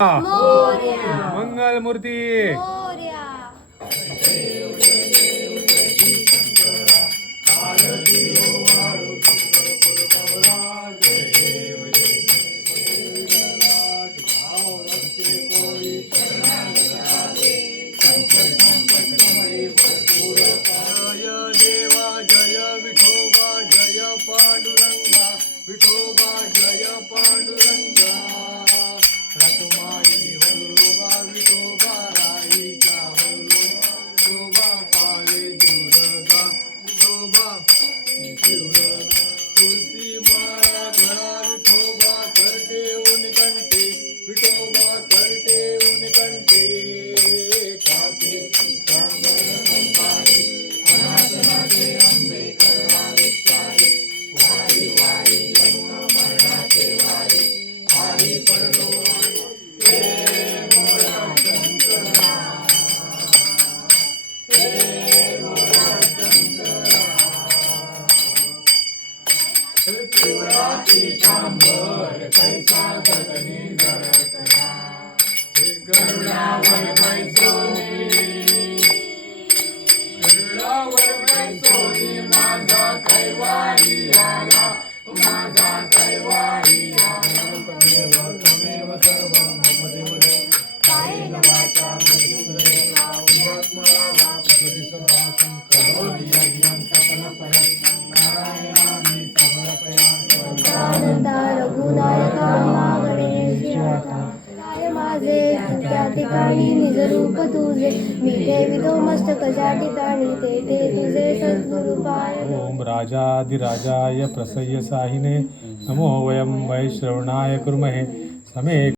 मोरया मंगल मूर्ती मोरया जय देवा जय विठोबा जय पांडुरंगा विठोबा जय पांडुरंगा रखमाई वल्लोबा विठोबा राईचा वल्लोबा विठोबा पाळे जीवरगा विठोबा जीवरगा तुळशी माळा घरा विठोबा करते उनकंठे विठोबा करते उनकंठे कासे पितांबर कैसा गगनी जळकला गरुडावर बैसोनी माझा कैवारी आला माझा कैवारी आला तमेव सर्वं मम देवदेव कायेन वाचा मनसेन्द्रियर्वा बुद्ध्यात्मना वा प्रकृतिसंवासं करोमि यज्ञं सकलफलं नारायणामि समर्पयामि आनंदा रघुनायका गणेश माझे त्या ठिकाणी निजरूप तुझे मी ठेवितो मस्तक ज्या ठिकाणी ते तुझे सद्गुरुपाय ओम राजाधिराजाय प्रसय्य साहिने नमो वयं वैश्रवणाय कुर्महे समे